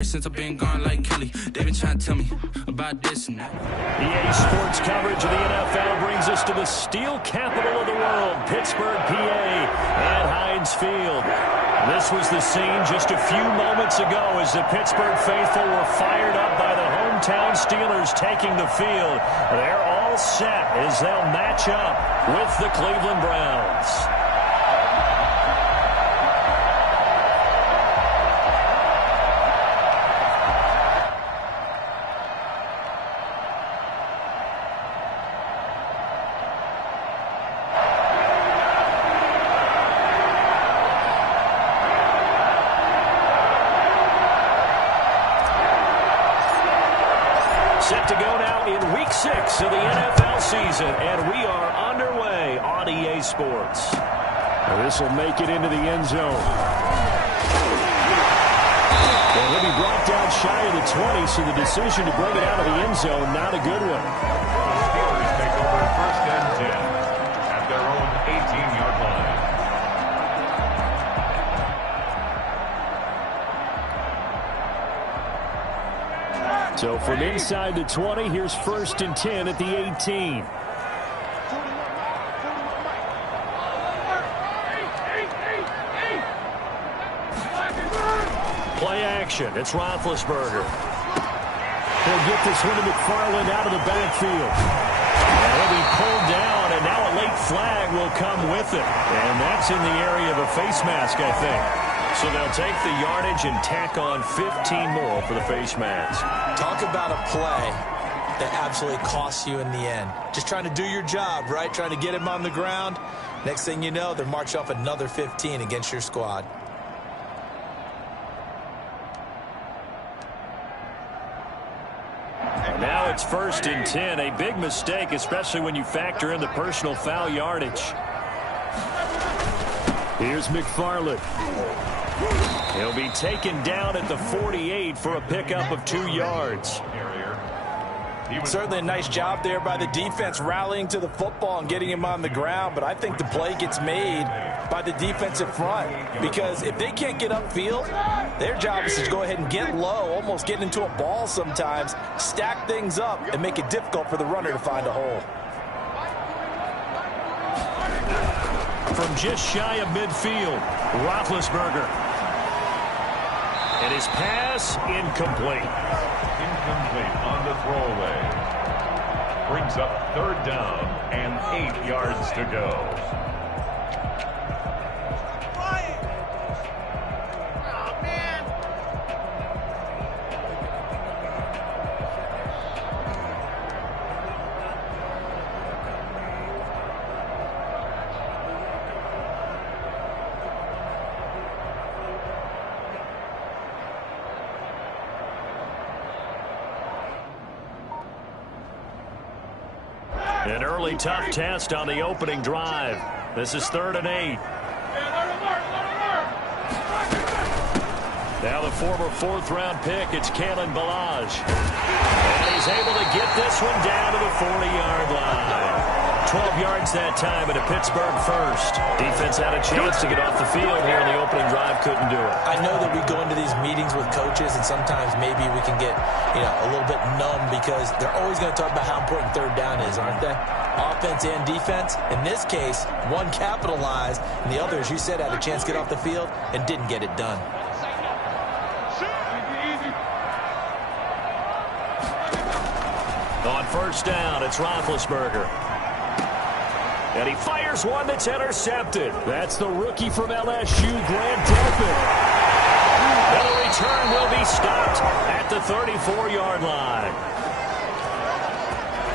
Since I've been gone like Kelly, they've been trying to tell me about this and that. EA Sports coverage of the NFL brings us to the steel capital of the world, Pittsburgh, PA, at Heinz Field. This was the scene just a few moments ago as the Pittsburgh faithful were fired up by the hometown Steelers taking the field. They're all set as they'll match up with the Cleveland Browns. Set to go now in Week 6 of the NFL season, and we are underway on EA Sports. This will make it into the end zone. And he'll be brought down shy of the 20, so the decision to bring it out of the end zone, not a good one. The Steelers take over first and 10 at their own 18-yard line. So from inside the 20, here's first and 10 at the 18. Play action. It's Roethlisberger. He'll get this one to McFarland out of the backfield. And he'll be pulled down, and now a late flag will come with it. And that's in the area of a face mask, I think. So they'll take the yardage and tack on 15 more for the face mask. Talk about a play that absolutely costs you in the end. Just trying to do your job, right? Trying to get him on the ground. Next thing you know, they're marching off another 15 against your squad. And now it's first and 10. A big mistake, especially when you factor in the personal foul yardage. Here's McFarland. He'll be taken down at the 48 for a pickup of 2 yards. Certainly a nice job there by the defense rallying to the football and getting him on the ground, but I think the play gets made by the defensive front because if they can't get upfield, their job is to go ahead and get low, almost get into a ball sometimes, stack things up, and make it difficult for the runner to find a hole. From just shy of midfield, Roethlisberger. And his pass incomplete. Incomplete on the throwaway. Brings up third down and 8 yards to go. An early tough test on the opening drive. This is 3rd and 8. Now the former 4th-round pick, it's Kalen Ballage. And he's able to get this one down to the 40-yard line. 12 yards that time and a Pittsburgh first. Defense had a chance to get off the field here in the opening drive, couldn't do it. I know that we go into these meetings with coaches and sometimes maybe we can get, a little bit numb because they're always going to talk about how important third down is, aren't they? Offense and defense. In this case, one capitalized and the other, as you said, had a chance to get off the field and didn't get it done. On first down, it's Roethlisberger. And he fires one that's intercepted. That's the rookie from LSU, Grant Delpit. And the return will be stopped at the 34-yard line.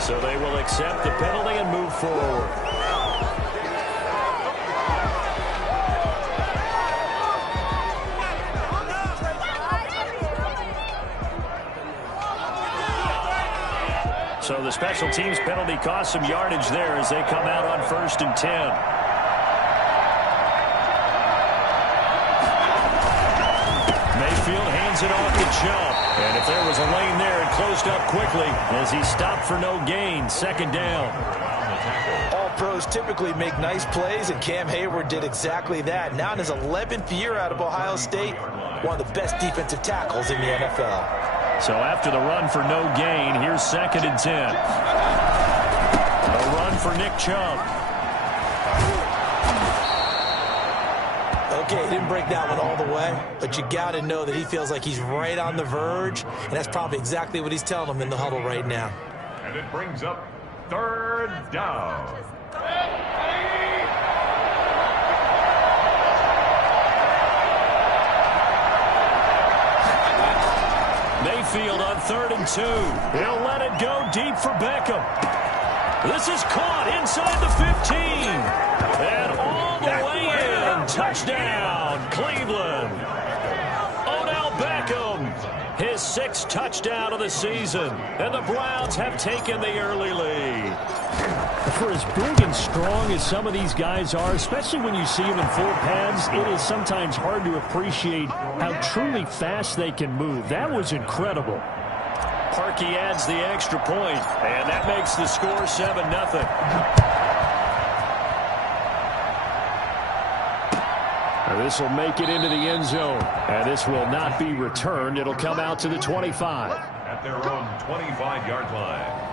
So they will accept the penalty and move forward. So the special teams penalty cost some yardage there as they come out on 1st and 10. Mayfield hands it off to Chubb. And if there was a lane there, it closed up quickly as he stopped for no gain. 2nd down. All pros typically make nice plays, and Cam Hayward did exactly that. Now in his 11th year out of Ohio State, one of the best defensive tackles in the NFL. So after the run for no gain, here's 2nd and 10. A run for Nick Chubb. Okay, he didn't break that one all the way, but you got to know that he feels like he's right on the verge, and that's probably exactly what he's telling them in the huddle right now. And it brings up 3rd down. Mayfield on 3rd and 2. He'll let it go deep for Beckham. This is caught inside the 15. And all the way in. Touchdown, Cleveland. Odell Beckham, his 6th touchdown of the season. And the Browns have taken the early lead. For as big and strong as some of these guys are, especially when you see them in full pads, it is sometimes hard to appreciate how truly fast they can move. That was incredible. Parkey adds the extra point, and that makes the score 7-0. This will make it into the end zone, and this will not be returned. It'll come out to the 25. At their own 25-yard line.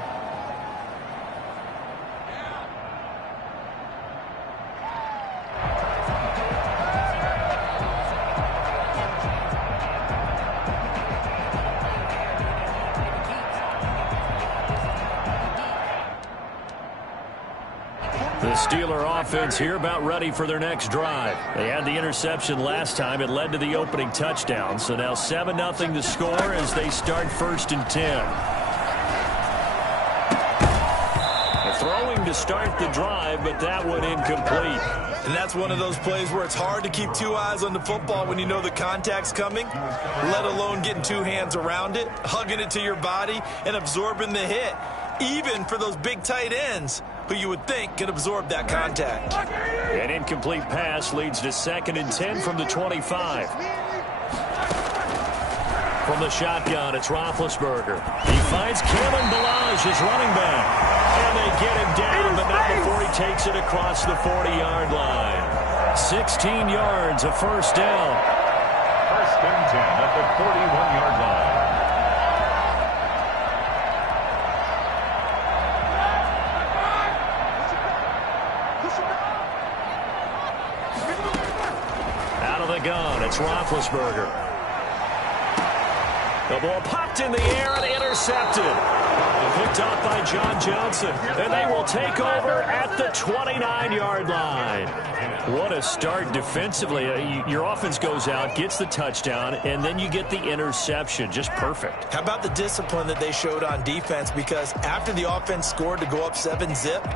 The Steeler offense here about ready for their next drive. They had the interception last time. It led to the opening touchdown. So now 7-0 to score as they start 1st and 10. They're throwing to start the drive, but that one incomplete. And that's one of those plays where it's hard to keep 2 eyes on the football when you know the contact's coming, let alone getting 2 hands around it, hugging it to your body, and absorbing the hit. Even for those big tight ends who you would think could absorb that contact. An incomplete pass leads to 2nd and 10 from the 25. From the shotgun, it's Roethlisberger. He finds Kalen Ballage, his running back. And they get him down, but not before he takes it across the 40-yard line. 16 yards, a 1st down. 1st and 10 at the 41-yard line. Gun. It's Roethlisberger. The ball popped in the air and intercepted. Picked up by John Johnson. And they will take over at the 29-yard line. What a start defensively. Your offense goes out, gets the touchdown, and then you get the interception. Just perfect. How about the discipline that they showed on defense? Because after the offense scored to go up 7-zip,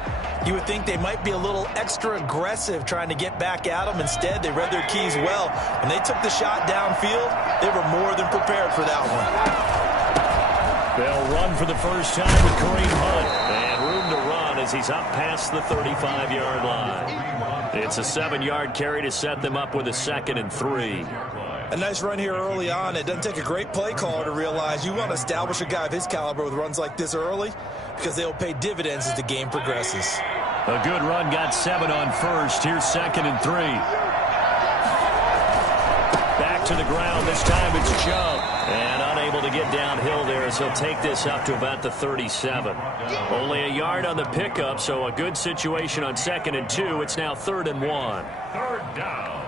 you would think they might be a little extra aggressive trying to get back at them. Instead, they read their keys well. When they took the shot downfield, they were more than prepared for that one. They'll run for the first time with Kareem Hunt. And room to run as he's up past the 35-yard line. It's a 7-yard carry to set them up with a 2nd and 3. A nice run here early on. It doesn't take a great play caller to realize you want to establish a guy of his caliber with runs like this early because they'll pay dividends as the game progresses. A good run got 7 on 1st. Here's 2nd and 3. Back to the ground. This time it's Chubb. And unable to get downhill there as he'll take this up to about the 37. Only a yard on the pickup, so a good situation on 2nd and 2. It's now 3rd and 1. 3rd down.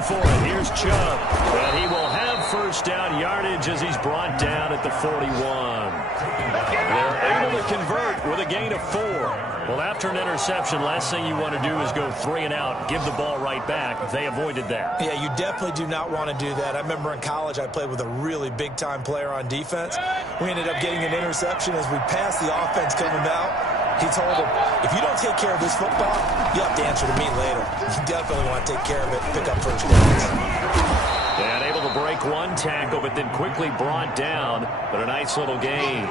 For it. Here's Chubb. And he will have 1st down yardage as he's brought down at the 41. They're able to convert with a gain of 4. Well, after an interception, last thing you want to do is go 3 and out, give the ball right back. They avoided that. Yeah, you definitely do not want to do that. I remember in college I played with a really big-time player on defense. We ended up getting an interception as we passed the offense coming out. He told him, if you don't take care of this football, you have to answer to me later. You definitely want to take care of it and pick up 1st downs. And able to break one tackle, but then quickly brought down. But a nice little gain.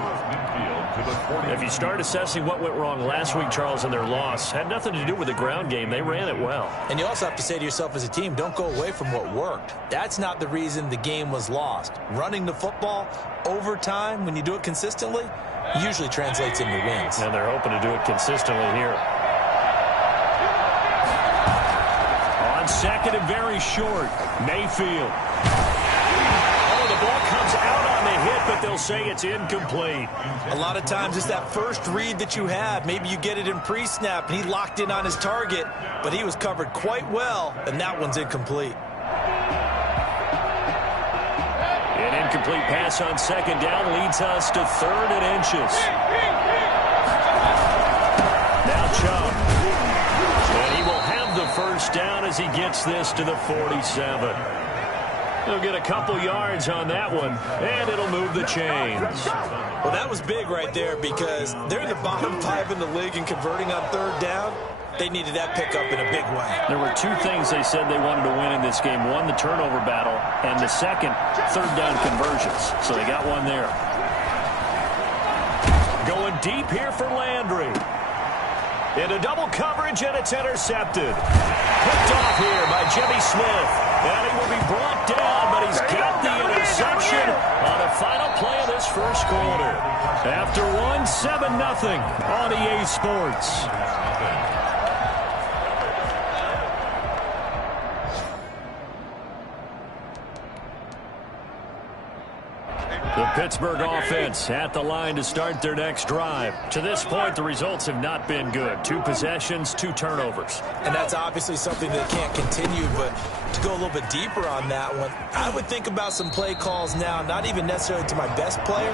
If you start assessing what went wrong last week, Charles, in their loss, had nothing to do with the ground game. They ran it well. And you also have to say to yourself as a team, don't go away from what worked. That's not the reason the game was lost. Running the football over time, when you do it consistently, usually translates into wins. And they're hoping to do it consistently here. On second and very short, Mayfield. Oh, the ball comes out on the hit, but they'll say it's incomplete. A lot of times it's that first read that you have. Maybe you get it in pre-snap, and he locked in on his target, but he was covered quite well, and that one's incomplete. An incomplete pass on second down leads us to 3rd and inches. Now Chubb. And he will have the first down as he gets this to the 47. He'll get a couple yards on that one, and it'll move the chains. Well, that was big right there because they're in the bottom 5 in the league in converting on 3rd down. They needed that pickup in a big way. There were 2 things they said they wanted to win in this game. One, the turnover battle, and the second, 3rd down conversions. So they got one there. Going deep here for Landry. Into double coverage, and it's intercepted. Picked off here by Jimmy Smith. And he will be brought down, but he's got the interception on the final play of this first quarter. After one, 7-0 on EA Sports. The Pittsburgh offense at the line to start their next drive. To this point, the results have not been good. 2 possessions, 2 turnovers. And that's obviously something that can't continue, but to go a little bit deeper on that one, I would think about some play calls now, not even necessarily to my best player,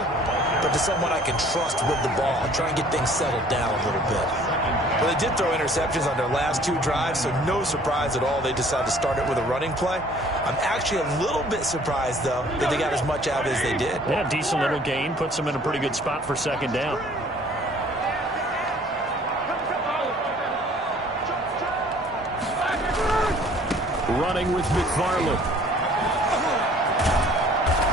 but to someone I can trust with the ball and try and get things settled down a little bit. Well, they did throw interceptions on their last 2 drives, so no surprise at all they decided to start it with a running play. I'm actually a little bit surprised, though, that they got as much out as they did. Yeah, decent little gain. Puts them in a pretty good spot for second down. Running with McFarland.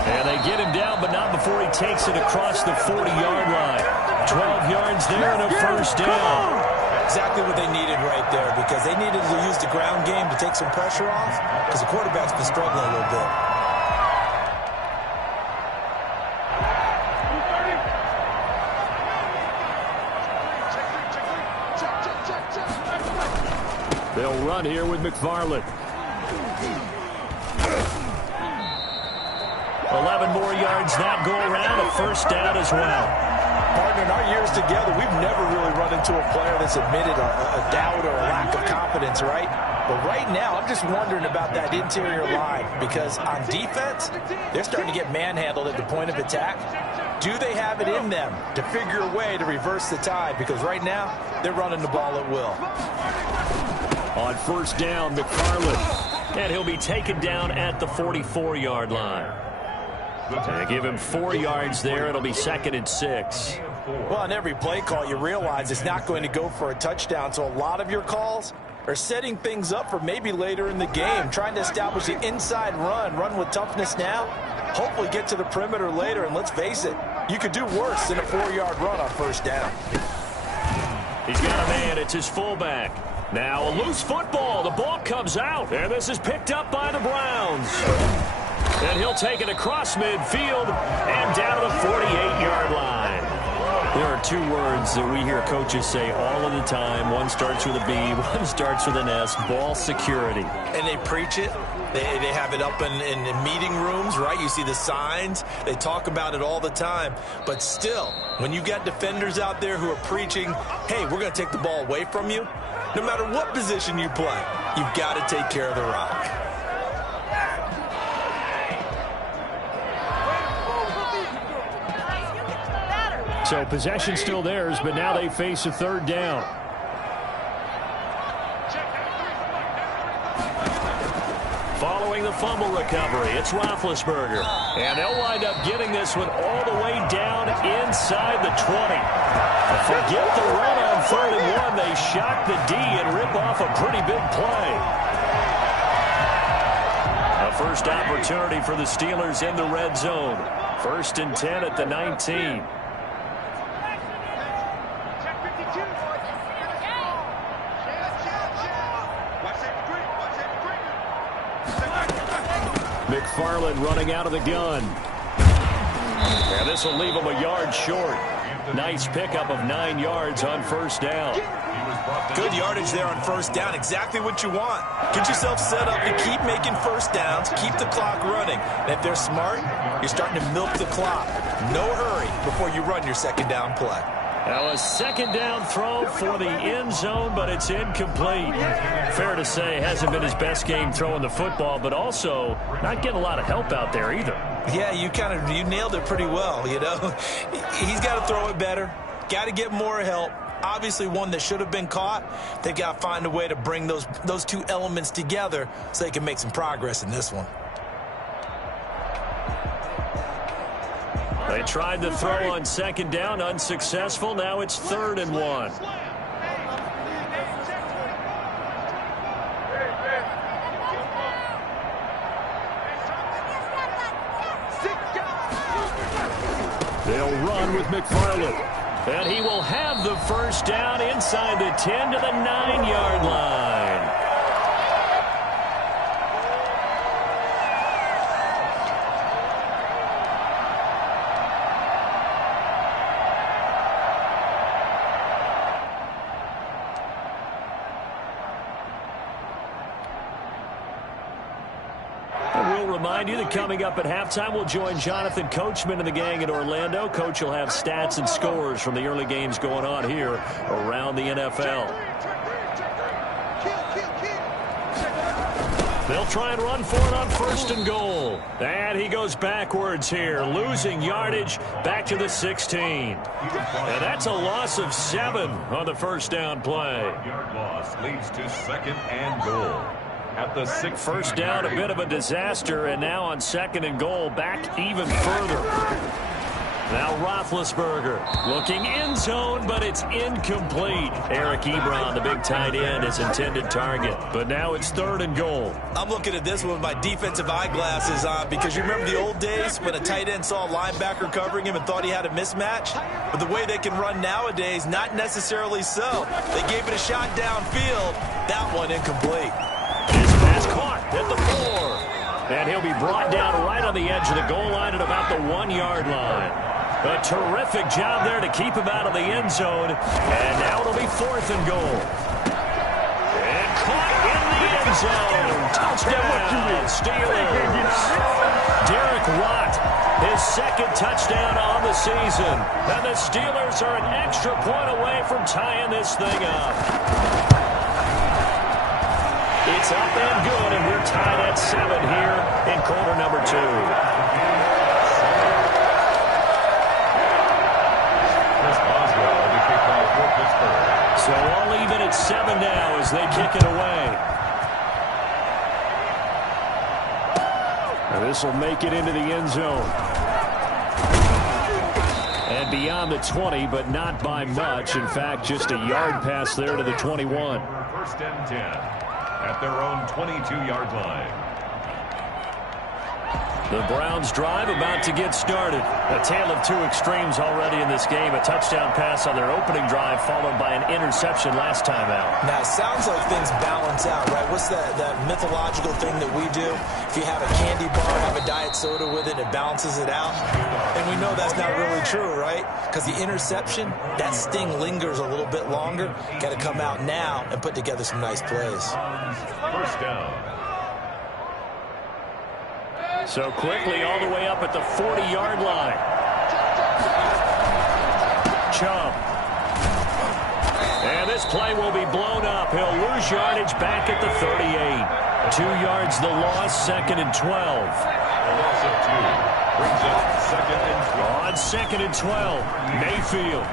And they get him down, but not before he takes it across the 40-yard line. 12 yards there and a first down. Exactly what they needed right there, because they needed to use the ground game to take some pressure off, because the quarterback's been struggling a little bit. They'll run here with McFarland. 11 more yards that go around, a first down as well. Partner, in our years together, we've never really run into a player that's admitted a doubt or a lack of confidence, right? But right now, I'm just wondering about that interior line, because on defense, they're starting to get manhandled at the point of attack. Do they have it in them to figure a way to reverse the tide? Because right now, they're running the ball at will. On first down, McFarland. And he'll be taken down at the 44-yard line. And give him 4 yards there. It'll be 2nd and 6. Well, on every play call, you realize it's not going to go for a touchdown. So a lot of your calls are setting things up for maybe later in the game, trying to establish the inside run with toughness now, hopefully get to the perimeter later. And let's face it, you could do worse than a 4-yard run on first down. He's got a man. It's his fullback. Now a loose football. The ball comes out, and this is picked up by the Browns. And he'll take it across midfield and down to the 48-yard line. There are 2 words that we hear coaches say all of the time. One starts with a B, one starts with an S, ball security. And they preach it. They have it up in meeting rooms, right? You see the signs. They talk about it all the time. But still, when you got defenders out there who are preaching, hey, we're going to take the ball away from you, no matter what position you play, you've got to take care of the rock. So possession still theirs, but now they face a 3rd down. Following the fumble recovery, it's Roethlisberger. And they'll wind up getting this one all the way down inside the 20. Forget the run on 3rd and 1. They shock the D and rip off a pretty big play. A first opportunity for the Steelers in the red zone. 1st and 10 at the 19. McFarland running out of the gun. And this will leave him a yard short. Nice pickup of 9 yards on 1st down. Good yardage there on 1st down. Exactly what you want. Get yourself set up to keep making 1st downs, keep the clock running. And if they're smart, you're starting to milk the clock. No hurry before you run your 2nd down play. Now a 2nd down throw for the end zone, but it's incomplete. Fair to say, hasn't been his best game throwing the football, but also not getting a lot of help out there either. Yeah, you nailed it pretty well, you know. He's got to throw it better, got to get more help. Obviously one that should have been caught. They've got to find a way to bring those two elements together so they can make some progress in this one. They tried to throw on 2nd down, unsuccessful. Now it's 3rd and 1. They'll run with McFarland. And he will have the 1st down inside the 10 to the 9-yard line. Remind you that coming up at halftime, we'll join Jonathan Coachman and the gang in Orlando. Coach will have stats and scores from the early games going on here around the NFL. They'll try and run for it on 1st and goal. And he goes backwards here, losing yardage back to the 16. And that's a loss of 7 on the 1st down play. Yard loss leads to 2nd and goal. At the 6th. 1st down, a bit of a disaster, and now on 2nd and goal, back even further. Now Roethlisberger looking end zone, but it's incomplete. Eric Ebron, the big tight end, is intended target. But now it's 3rd and goal. I'm looking at this one with my defensive eyeglasses on because you remember the old days when a tight end saw a linebacker covering him and thought he had a mismatch? But the way they can run nowadays, not necessarily so. They gave it a shot downfield. That one incomplete. His pass caught at the 4. And he'll be brought down right on the edge of the goal line at about the 1-yard line. A terrific job there to keep him out of the end zone. And now it'll be 4th and goal. And caught in the end zone. Touchdown, Steelers. Derek Watt, his 2nd touchdown on the season. And the Steelers are an extra point away from tying this thing up. It's up and good, and we're tied at 7 here in quarter number 2. So all even at 7 now as they kick it away. Now this will make it into the end zone. And beyond the 20, but not by much. In fact, just a yard pass there to the 21. 1st and 10 at their own 22-yard line. The Browns drive about to get started. A tale of 2 extremes already in this game. A touchdown pass on their opening drive followed by an interception last time out. Now, it sounds like things balance out, right? What's that mythological thing that we do? If you have a candy bar, have a diet soda with it, it balances it out. And we know that's not really true, right? Because the interception, that sting lingers a little bit longer. Got to come out now and put together some nice plays. 1st down. So quickly all the way up at the 40-yard line. Chubb. And this play will be blown up. He'll lose yardage back at the 38. 2 yards the loss, 2nd and 12. A loss of 2 brings up 2nd and 12. On 2nd and 12, Mayfield.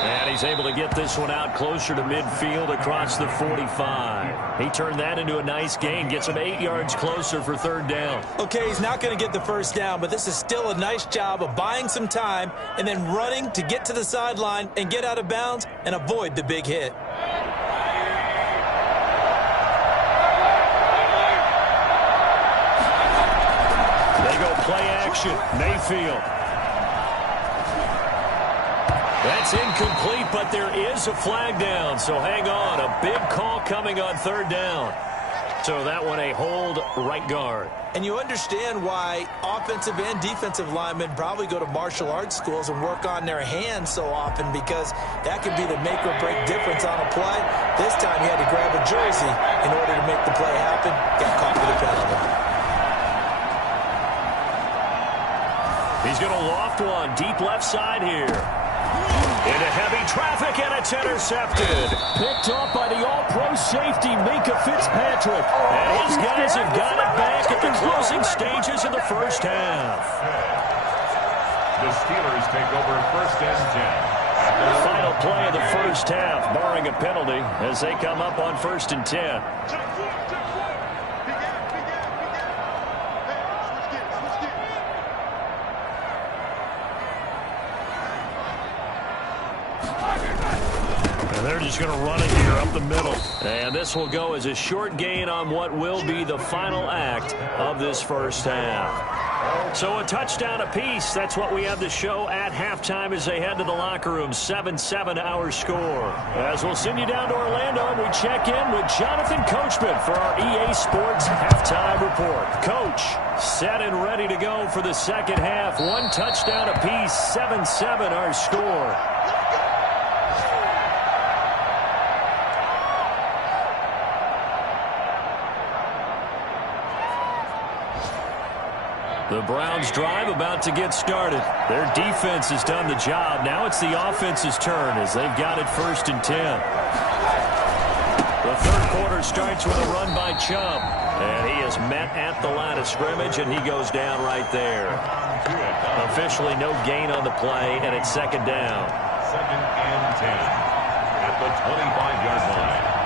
And he's able to get this one out closer to midfield across the 45. He turned that into a nice gain, gets him 8 yards closer for 3rd down. Okay, he's not going to get the 1st down, but this is still a nice job of buying some time and then running to get to the sideline and get out of bounds and avoid the big hit. action. Mayfield. That's incomplete, but there is a flag down, so hang on. A big call coming on third down. So that one a hold right guard. And you understand why offensive and defensive linemen probably go to martial arts schools and work on their hands so often, because that could be the make or break difference on a play. This time he had to grab a jersey in order to make the play happen. Got caught with a penalty. He's going to loft one deep left side here. Into heavy traffic, and it's intercepted. Picked off by the all-pro safety, Minka Fitzpatrick. And his guys have got it back at the closing stages of the first half. The Steelers take over first and 10. Final play of the first half, barring a penalty, as they come up on first and 10. They're just going to run it here up the middle. And this will go as a short gain on what will be the final act of this first half. So a touchdown apiece. That's what we have to show at halftime as they head to the locker room. 7-7 our score. As we'll send you down to Orlando, we check in with Jonathan Coachman for our EA Sports halftime report. Coach, set and ready to go for the second half. One touchdown apiece. 7-7 our score. The Browns drive about to get started. Their defense has done the job. Now it's the offense's turn as they've got it first and 10. The third quarter starts with a run by Chubb. And he is met at the line of scrimmage, and he goes down right there. Officially no gain on the play, and it's second down. Second and 10 at the 25-yard line.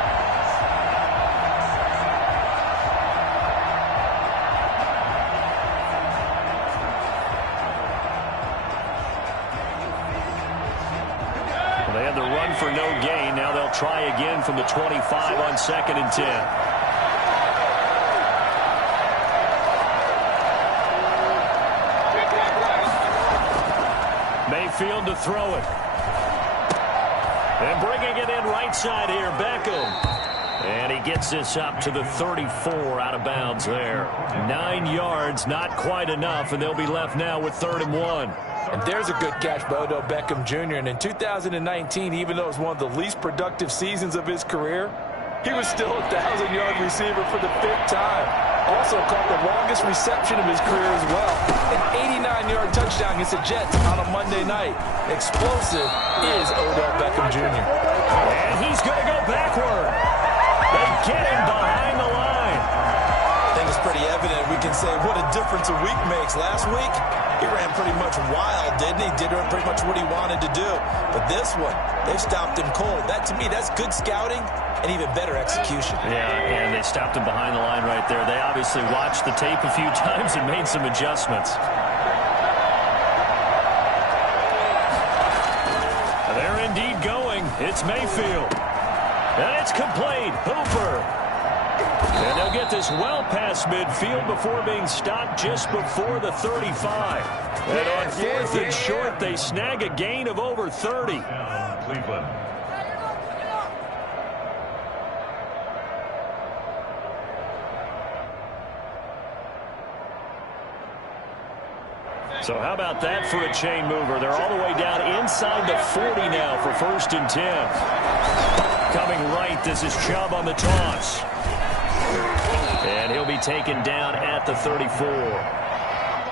They had the run for no gain. Now they'll try again from the 25 on second and 10. Mayfield to throw it. And bringing it in right side here, Beckham. And he gets this up to the 34 out of bounds there. 9 yards, not quite enough, and they'll be left now with 3rd and 1. And there's a good catch by Odell Beckham Jr. And in 2019, even though it was one of the least productive seasons of his career, he was still a 1,000-yard receiver for the 5th time. Also caught the longest reception of his career as well. An 89-yard touchdown against the Jets on a Monday night. Explosive is Odell Beckham Jr. And he's going to go backward. They get him behind the line. I think it's pretty evident. We can say what a difference a week makes. Last week, he ran pretty much wild, didn't he? Did pretty much what he wanted to do. But this one, they stopped him cold. That, to me, that's good scouting and even better execution. Yeah, and they stopped him behind the line right there. They obviously watched the tape a few times and made some adjustments. They're indeed going. It's Mayfield. And it's complete. Hooper. And they'll get this well past midfield before being stopped just before the 35. And on 4th and short, they snag a gain of over 30. Cleveland. So how about that for a chain mover? They're all the way down inside the 40 now for 1st and 10. Coming right, this is Chubb on the toss. And he'll be taken down at the 34.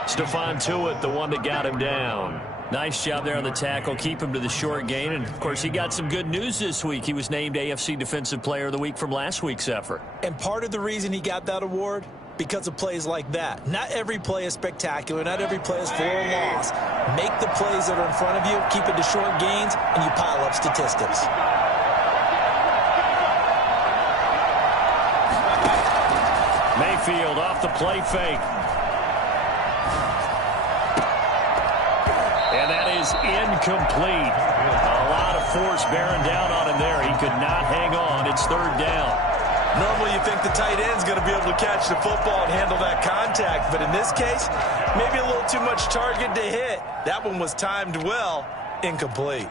Stephon Tuitt, the one that got him down. Nice job there on the tackle. Keep him to the short gain. And, of course, he got some good news this week. He was named AFC Defensive Player of the Week from last week's effort. And part of the reason he got that award, because of plays like that. Not every play is spectacular. Not every play is for a loss. Make the plays that are in front of you, keep it to short gains, and you pile up statistics. Mayfield off the play fake. And that is incomplete. A lot of force bearing down on him there. He could not hang on. It's 3rd down. Normally you think the tight end's going to be able to catch the football and handle that contact, but in this case, maybe a little too much target to hit. That one was timed well, incomplete.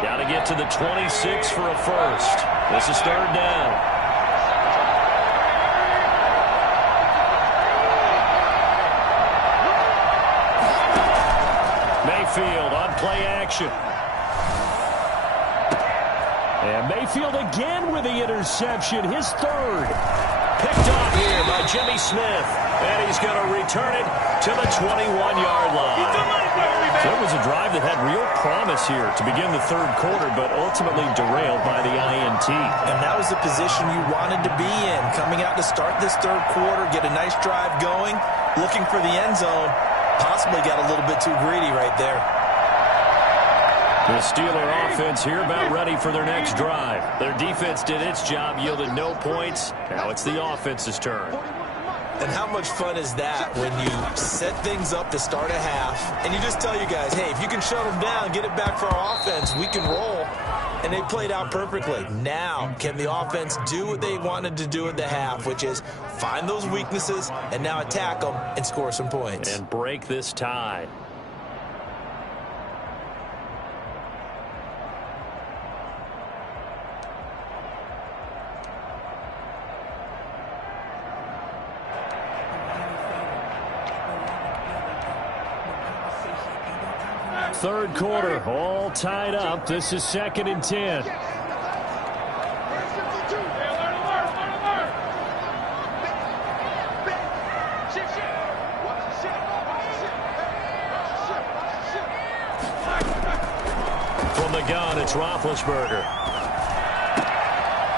Got to get to the 26 for a first. This is third down. Mayfield on play action. And Mayfield again with the interception, his third. Picked off here by Jimmy Smith. And he's going to return it to the 21-yard line. There was a drive that had real promise here to begin the third quarter, but ultimately derailed by the INT. And that was the position you wanted to be in, coming out to start this third quarter, get a nice drive going, looking for the end zone. Possibly got a little bit too greedy right there. The Steeler offense here about ready for their next drive. Their defense did its job, yielded no points. Now it's the offense's turn. And how much fun is that when you set things up to start a half and you just tell you guys, hey, if you can shut them down, get it back for our offense, we can roll. And they played out perfectly. Now, can the offense do what they wanted to do at the half, which is find those weaknesses and now attack them and score some points. And break this tie. Third quarter, all tied up. This is 2nd and 10. From the gun, it's Roethlisberger.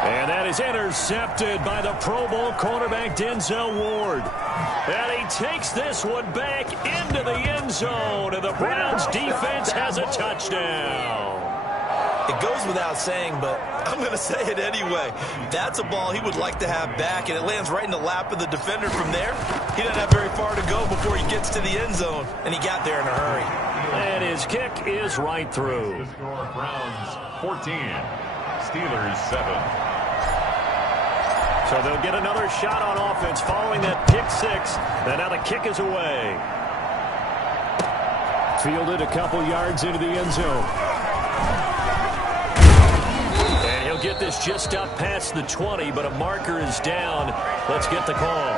And that is intercepted by the Pro Bowl cornerback Denzel Ward. And he takes this one back into the end zone, and the Browns defense has a touchdown. It goes without saying, but I'm going to say it anyway. That's a ball he would like to have back, and it lands right in the lap of the defender from there. He doesn't have very far to go before he gets to the end zone, and he got there in a hurry. And his kick is right through. The score, Browns 14, Steelers 7. So they'll get another shot on offense following that pick six. And now the kick is away. Fielded a couple yards into the end zone. And he'll get this just up past the 20, but a marker is down. Let's get the call.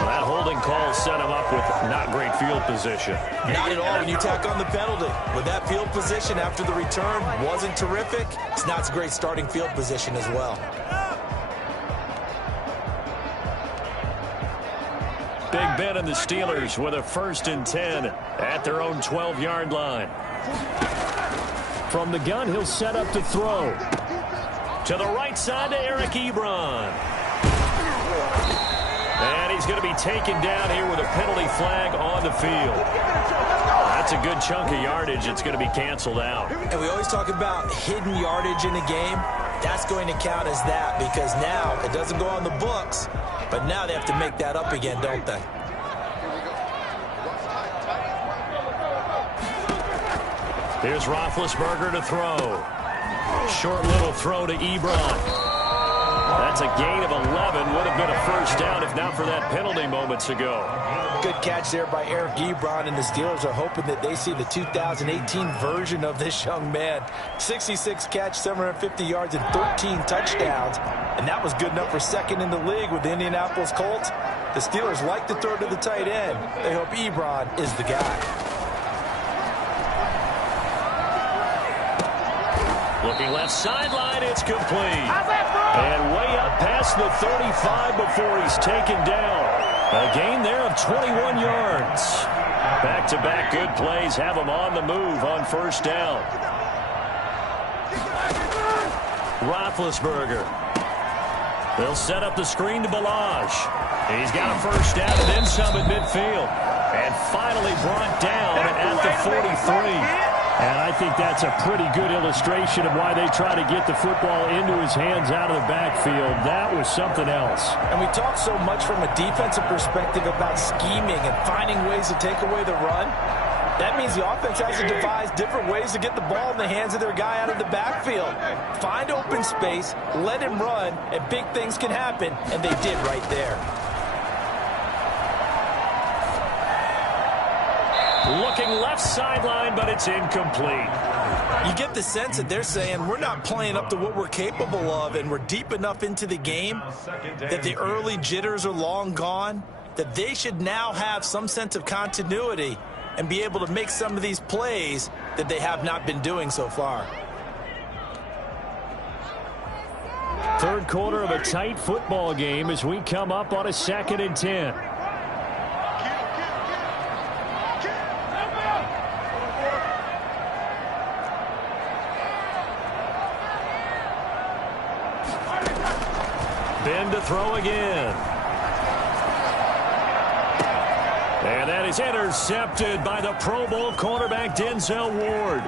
Well, that holding call set him up with not great field position. Not at all when you tack on the penalty. With that field position after the return wasn't terrific, it's not a great starting field position as well. Big Ben and the Steelers with a 1st and 10 at their own 12-yard line. From the gun, he'll set up to throw. To the right side to Eric Ebron. And he's going to be taken down here with a penalty flag on the field. That's a good chunk of yardage. It's going to be canceled out. And we always talk about hidden yardage in a game. That's going to count as that because now it doesn't go on the books, but now they have to make that up again, don't they? Here's Roethlisberger to throw. Short little throw to Ebron. That's a gain of 11. Would have been a first down if not for that penalty moments ago. Good catch there by Eric Ebron, and the Steelers are hoping that they see the 2018 version of this young man. 66 catch, 750 yards, and 13 touchdowns. And that was good enough for second in the league with the Indianapolis Colts. The Steelers like to throw to the tight end. They hope Ebron is the guy. Looking left sideline, it's complete. And way up past the 35 before he's taken down. A gain there of 21 yards. Back-to-back good plays have him on the move on first down. Roethlisberger. They'll set up the screen to Balaj. He's got a first down and then some at midfield. And finally brought down at the 43. And I think that's a pretty good illustration of why they try to get the football into his hands out of the backfield. That was something else. And we talk so much from a defensive perspective about scheming and finding ways to take away the run. That means the offense has to devise different ways to get the ball in the hands of their guy out of the backfield. Find open space, let him run, and big things can happen, and they did right there. Looking left sideline, but it's incomplete. You get the sense that they're saying we're not playing up to what we're capable of, and we're deep enough into the game that the early jitters are long gone, that they should now have some sense of continuity and be able to make some of these plays that they have not been doing so far. Third quarter of a tight football game as we come up on a 2nd and 10. Ben to throw again. And that is intercepted by the Pro Bowl cornerback Denzel Ward.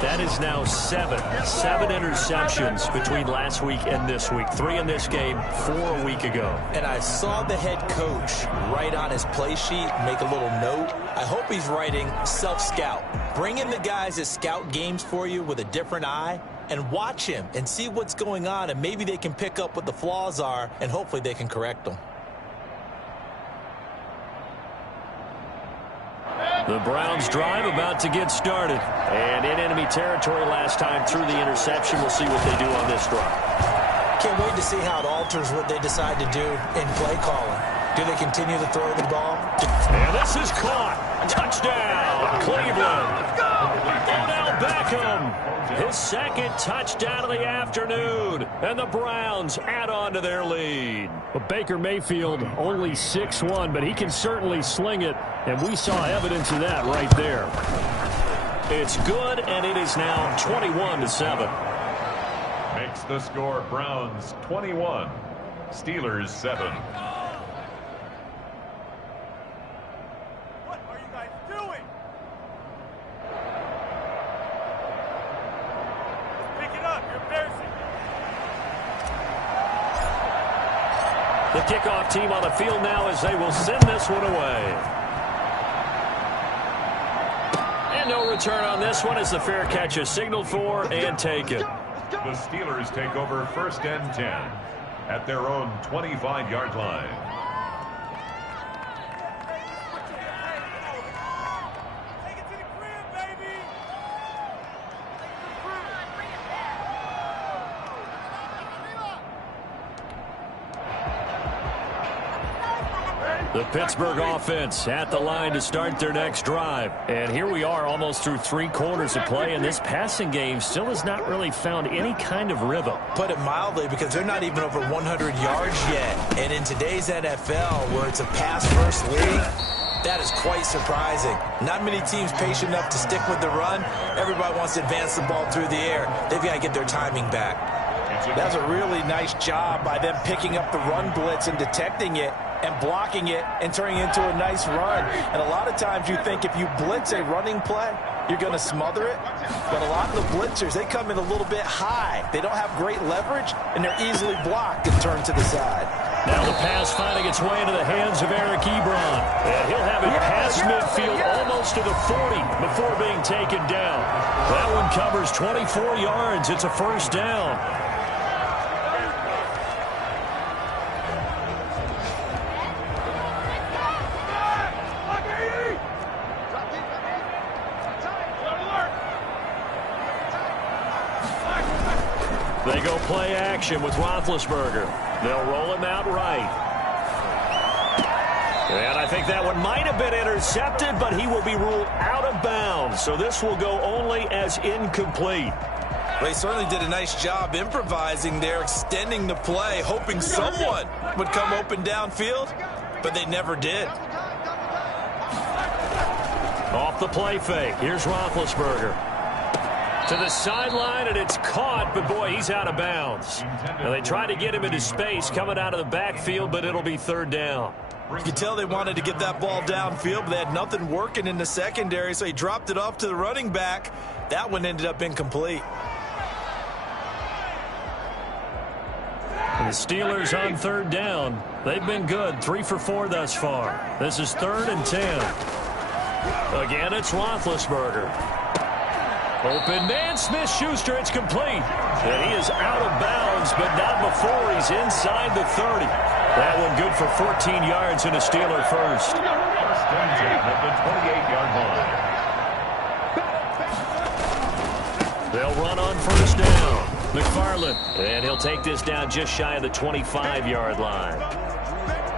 That is now seven interceptions between last week and this week. 3 in this game, 4 a week ago. And I saw the head coach write on his play sheet, make a little note. I hope he's writing self-scout. Bring in the guys that scout games for you with a different eye and watch him and see what's going on, and maybe they can pick up what the flaws are, and hopefully they can correct them. The Browns drive about to get started. And in enemy territory last time through the interception. We'll see what they do on this drive. Can't wait to see how it alters what they decide to do in play calling. Do they continue to throw the ball? And this is caught. Touchdown, Cleveland. Odell Beckham. His 2nd touchdown of the afternoon. And the Browns add on to their lead. Well, Baker Mayfield only 6'1", but he can certainly sling it. And we saw evidence of that right there. It's good, and it is now 21-7. Makes the score Browns 21, Steelers 7. What are you guys doing? Pick it up. You're embarrassing. The kickoff team on the field now as they will send this one away. And no return on this one as the fair catch is signaled for and taken. The Steelers take over 1st and 10 at their own 25-yard line. Take it to the crib, baby. The Pittsburgh offense at the line to start their next drive. And here we are almost through 3 quarters of play, and this passing game still has not really found any kind of rhythm. Put it mildly, because they're not even over 100 yards yet. And in today's NFL, where it's a pass-first league, that is quite surprising. Not many teams patient enough to stick with the run. Everybody wants to advance the ball through the air. They've got to get their timing back. That's a really nice job by them picking up the run blitz and detecting it and blocking it and turning it into a nice run. And a lot of times you think if you blitz a running play, you're going to smother it. But a lot of the blitzers, they come in a little bit high. They don't have great leverage, and they're easily blocked and turned to the side. Now the pass finding its way into the hands of Eric Ebron. And he'll have it past midfield almost to the 40 before being taken down. That one covers 24 yards. It's a 1st down. They go play action with Roethlisberger. They'll roll him out right. And I think that one might have been intercepted, but he will be ruled out of bounds. So this will go only as incomplete. Well, he certainly did a nice job improvising there, extending the play, hoping someone would come open downfield, but they never did. Off the play fake. Here's Roethlisberger. To the sideline, and it's caught, but boy, he's out of bounds. Now they try to get him into space coming out of the backfield, but it'll be 3rd down. You could tell they wanted to get that ball downfield, but they had nothing working in the secondary, so he dropped it off to the running back. That one ended up incomplete. The Steelers on third down. They've been good, 3 for 4 thus far. This is 3rd and 10. Again, it's Roethlisberger. Open man, Smith-Schuster, it's complete. And he is out of bounds, but not before he's inside the 30. That one good for 14 yards and a Steeler first. First and 10 at the 28-yard line. They'll run on first down. McFarland, and he'll take this down just shy of the 25-yard line.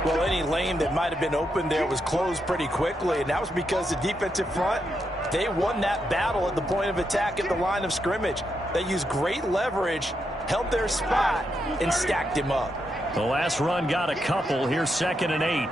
Well, any lane that might have been open there was closed pretty quickly, and that was because the defensive front, they won that battle at the point of attack at the line of scrimmage. They used great leverage, held their spot, and stacked him up. The last run got a couple. Here's 2nd and 8.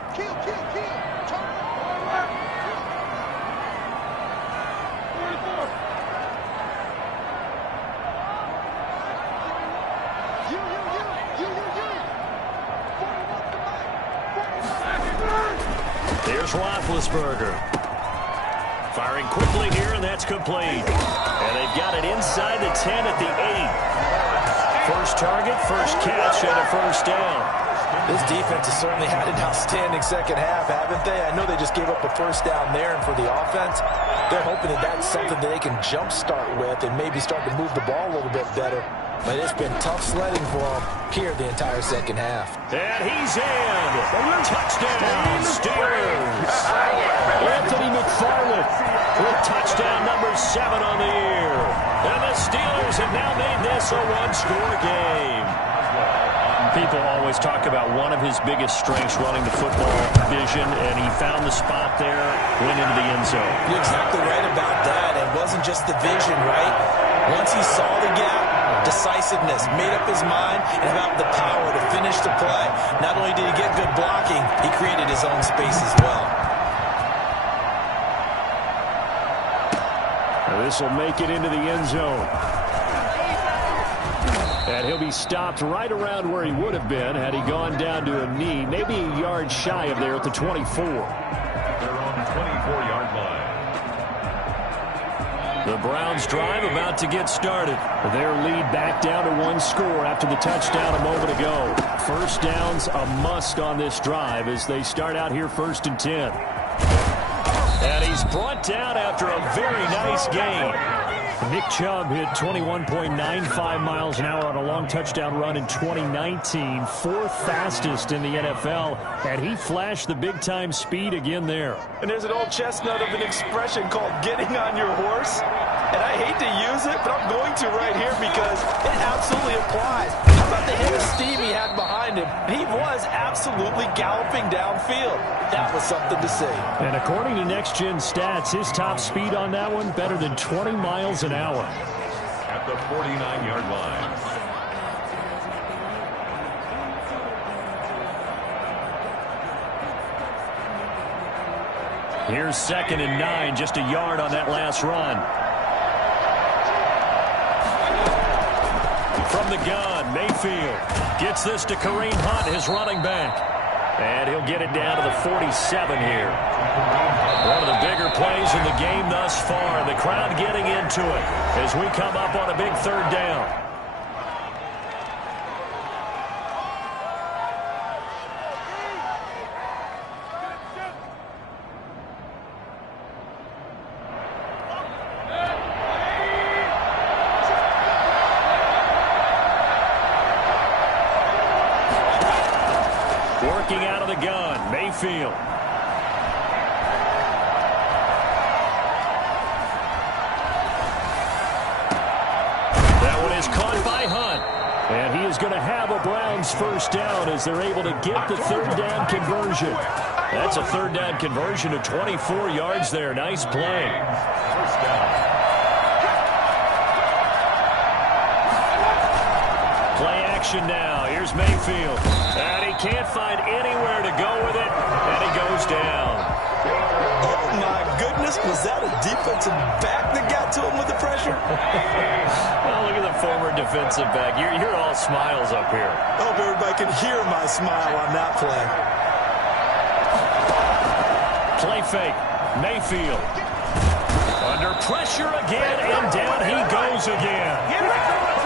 Here's Roethlisberger. Firing quickly here, and that's complete. And they've got it inside the 10 at the 8. First target, first catch, and a first down. This defense has certainly had an outstanding second half, haven't they? I know they just gave up a first down there, and for the offense, they're hoping that that's something that they can jumpstart with and maybe start to move the ball a little bit better. But it's been tough sledding for them here the entire second half. And he's in. Touchdown, Steelers. Anthony McFarland with touchdown number 7 on the year. And the Steelers have now made this a one-score game. People always talk about one of his biggest strengths running the football, vision, and he found the spot there, went into the end zone. You're exactly right about that. It wasn't just the vision, right? Once he saw the gap, decisiveness, made up his mind, and about the power to finish the play. Not only did he get good blocking, he created his own space as well. This will make it into the end zone. And he'll be stopped right around where he would have been had he gone down to a knee, maybe a yard shy of there at the 24. They're on the 24-yard line. The Browns drive about to get started. Their lead back down to 1 score after the touchdown a moment ago. First down's a must on this drive as they start out here 1st and 10. And he's brought down after a very nice game. Nick Chubb hit 21.95 miles an hour on a long touchdown run in 2019, 4th fastest in the NFL, and he flashed the big-time speed again there. And there's an old chestnut of an expression called getting on your horse, and I hate to use it, but I'm going to right here because it absolutely applies. How about the head of steam he had behind him? He was absolutely galloping downfield. That was something to see. And according to Next Gen Stats, his top speed on that one, better than 20 miles an hour. At the 49-yard line. Here's 2nd and 9, just a yard on that last run. From the gun, Mayfield gets this to Kareem Hunt, his running back. And he'll get it down to the 47 here. One of the bigger plays in the game thus far. The crowd getting into it as we come up on a big 3rd down. Working out of the gun, Mayfield. That one is caught by Hunt. And he is going to have a Browns first down as they're able to get the 3rd down conversion. That's a 3rd down conversion of 24 yards there. Nice play. First down. Play action now. Here's Mayfield. And he can't find anywhere to go with it. And he goes down. Oh, my goodness. Was that a defensive back that got to him with the pressure? Oh, look at the former defensive back. You're all smiles up here. I hope everybody can hear my smile on that play. Play fake. Mayfield. Under pressure again, and down he goes again.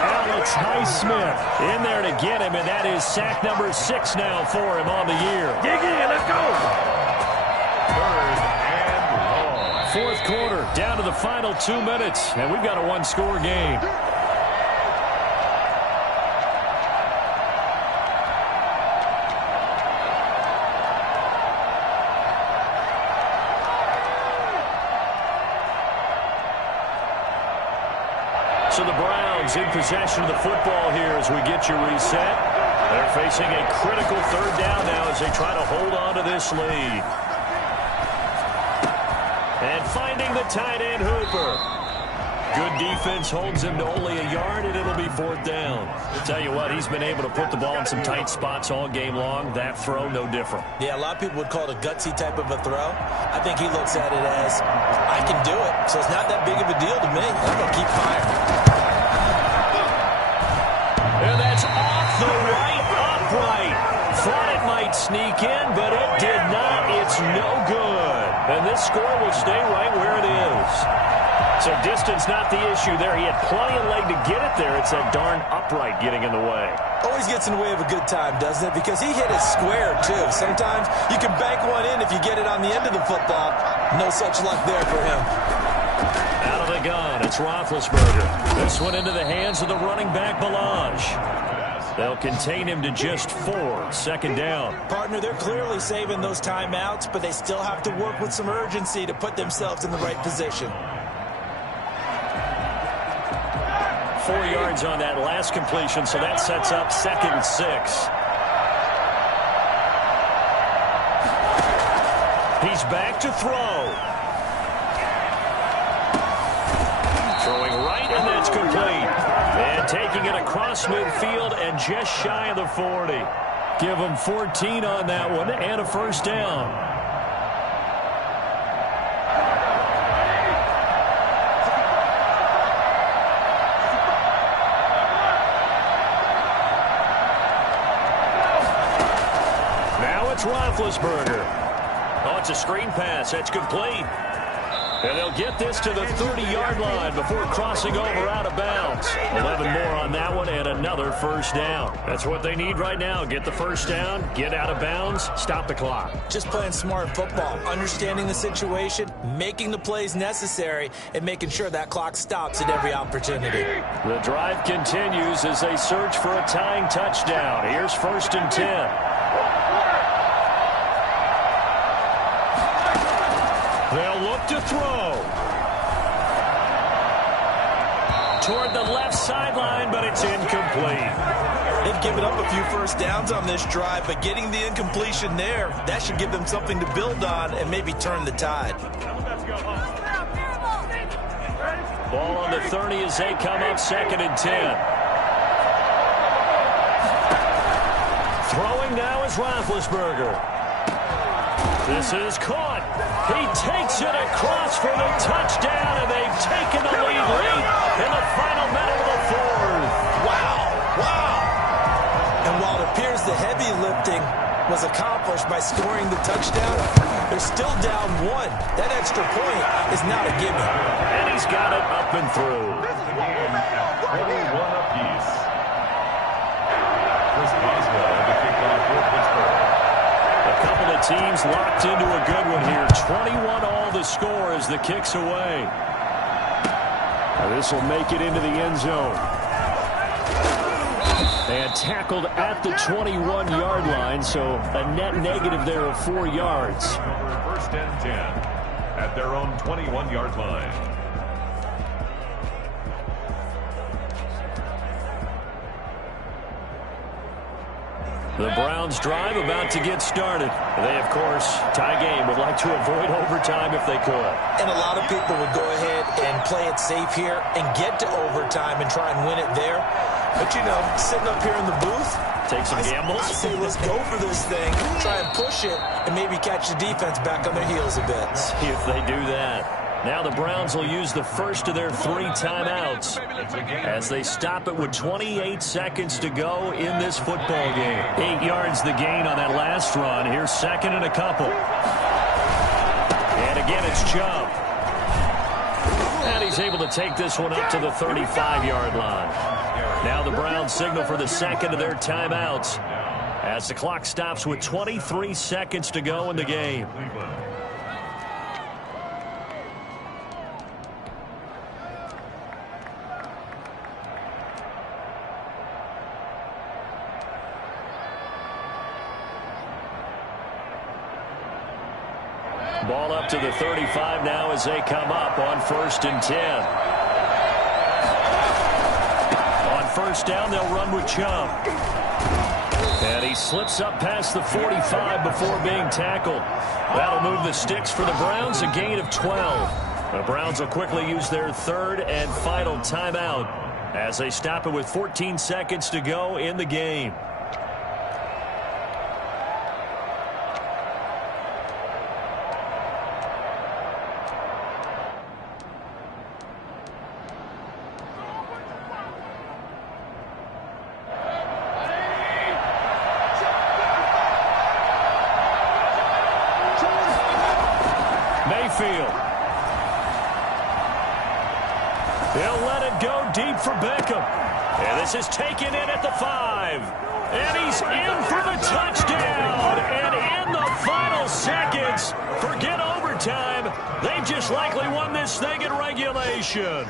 Alex Highsmith in there to get him, and that is sack number 6 now for him on the year. Dig in, let's go. Third and long. Fourth quarter, down to the final 2 minutes, and we've got a one-score game. So the Browns in possession of the football here as we get you reset. They're facing a critical third down now as they try to hold on to this lead. And finding the tight end, Hooper. Good defense holds him to only a yard, and it'll be fourth down. Tell you what, he's been able to put the ball in some tight spots all game long. That throw, no different. Yeah, a lot of people would call it a gutsy type of a throw. I think he looks at it as, I can do it, so it's not that big of a deal to me. I'm going to keep firing. And that's off the right upright. Thought it might sneak in, but it did not. It's no good. And this score will stay right where it is. So distance not the issue there. He had plenty of leg to get it there. It's that darn upright getting in the way. Always gets in the way of a good time, doesn't it? Because he hit it square, too. Sometimes you can bank one in if you get it on the end of the football. No such luck there for him. Out of the gun, it's Roethlisberger. This one into the hands of the running back, Ballage. They'll contain him to just 4. Second down. Partner, they're clearly saving those timeouts, but they still have to work with some urgency to put themselves in the right position. 4 yards on that last completion, so that sets up 2nd and 6. He's back to throw. Throwing right, and that's complete. And taking it across midfield and just shy of the 40. Give him 14 on that one and a first down. Now it's Roethlisberger. Oh, it's a screen pass. That's complete. And they'll get this to the 30-yard line before crossing over out of bounds. 11 more on that one and another first down. That's what they need right now. Get the first down, get out of bounds, stop the clock. Just playing smart football, understanding the situation, making the plays necessary, and making sure that clock stops at every opportunity. The drive continues as they search for a tying touchdown. Here's 1st and 10. They'll look to throw. Toward the left sideline, but it's incomplete. They've given up a few first downs on this drive, but getting the incompletion there, that should give them something to build on and maybe turn the tide. Ball on the 30 as they come up 2nd and 10. Throwing now is Roethlisberger. This is caught. He takes it across for the touchdown, and they've taken the lead late in the final minute of the 4th. Wow, wow. And while it appears the heavy lifting was accomplished by scoring the touchdown, they're still down 1. That extra point is not a gimme. And he's got it up and through. 21 apiece. Chris Boswell to kick off for Pittsburgh. A couple of teams locked into a good one here. 21 all the score as the kick's away. This will make it into the end zone. And tackled at the 21-yard line, so a net negative there of 4 yards. 1st and 10 at their own 21-yard line. The Browns drive about to get started. They, of course, tie game, would like to avoid overtime if they could. And a lot of people would go ahead and play it safe here and get to overtime and try and win it there. But, you know, sitting up here in the booth, take some gambles. I say let's go for this thing, try and push it, and maybe catch the defense back on their heels a bit. See if they do that. Now the Browns will use the first of their 3 timeouts as they stop it with 28 seconds to go in this football game. 8 yards the gain on that last run. Here's 2nd and a couple. Again, it's Chubb. And he's able to take this one up to the 35-yard line. Now the Browns signal for the second of their timeouts as the clock stops with 23 seconds to go in the game. Ball up to the 35 now as they come up on 1st and 10. On first down, they'll run with Chubb. And he slips up past the 45 before being tackled. That'll move the sticks for the Browns, a gain of 12. The Browns will quickly use their third and final timeout as they stop it with 14 seconds to go in the game. They'll let it go deep for Beckham. And this is taken in at the 5. And he's in for the touchdown. And in the final seconds, forget overtime. They've just likely won this thing in regulation.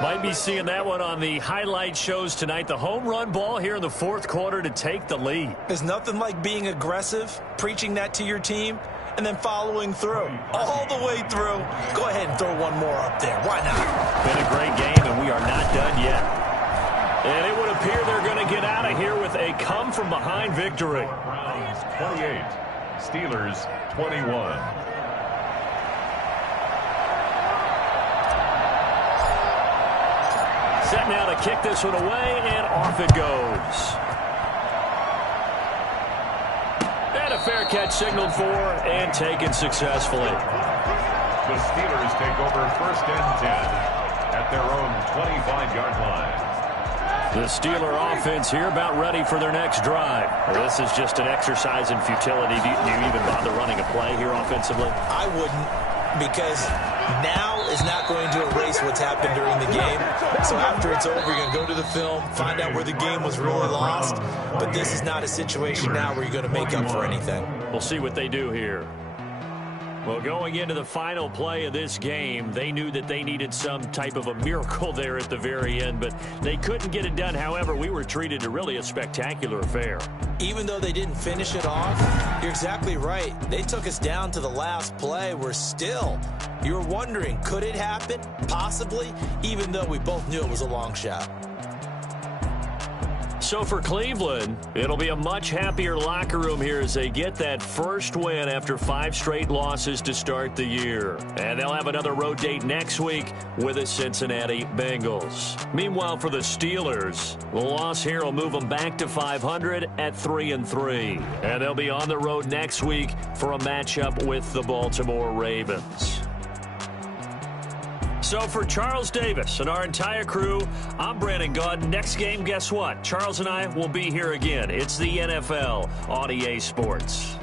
Might be seeing that one on the highlight shows tonight. The home run ball here in the 4th quarter to take the lead. There's nothing like being aggressive, preaching that to your team, and then following through, all the way through. Go ahead and throw one more up there. Why not? Been a great game, and we are not done yet. And it would appear they're going to get out of here with a come-from-behind victory. Browns 28, Steelers 21. Set now to kick this one away, and off it goes. And a fair catch signaled for and taken successfully. The Steelers take over 1st and 10 at their own 25-yard line. The Steeler offense here about ready for their next drive. Well, this is just an exercise in futility. Do you even bother running a play here offensively? I wouldn't, because now is not going to erase what's happened during the game. So after it's over, you're going to go to the film, find out where the game was really lost. But this is not a situation now where you're going to make up for anything. We'll see what they do here. Well, going into the final play of this game, they knew that they needed some type of a miracle there at the very end, but they couldn't get it done. However, we were treated to really a spectacular affair. Even though they didn't finish it off, you're exactly right. They took us down to the last play. We're still, you were wondering, could it happen? Possibly, even though we both knew it was a long shot. So for Cleveland, it'll be a much happier locker room here as they get that first win after 5 straight losses to start the year. And they'll have another road date next week with the Cincinnati Bengals. Meanwhile, for the Steelers, the loss here will move them back to 500 at 3-3. And they'll be on the road next week for a matchup with the Baltimore Ravens. So for Charles Davis and our entire crew, I'm Brandon Gaudin. Next game, guess what? Charles and I will be here again. It's the NFL on EA Sports.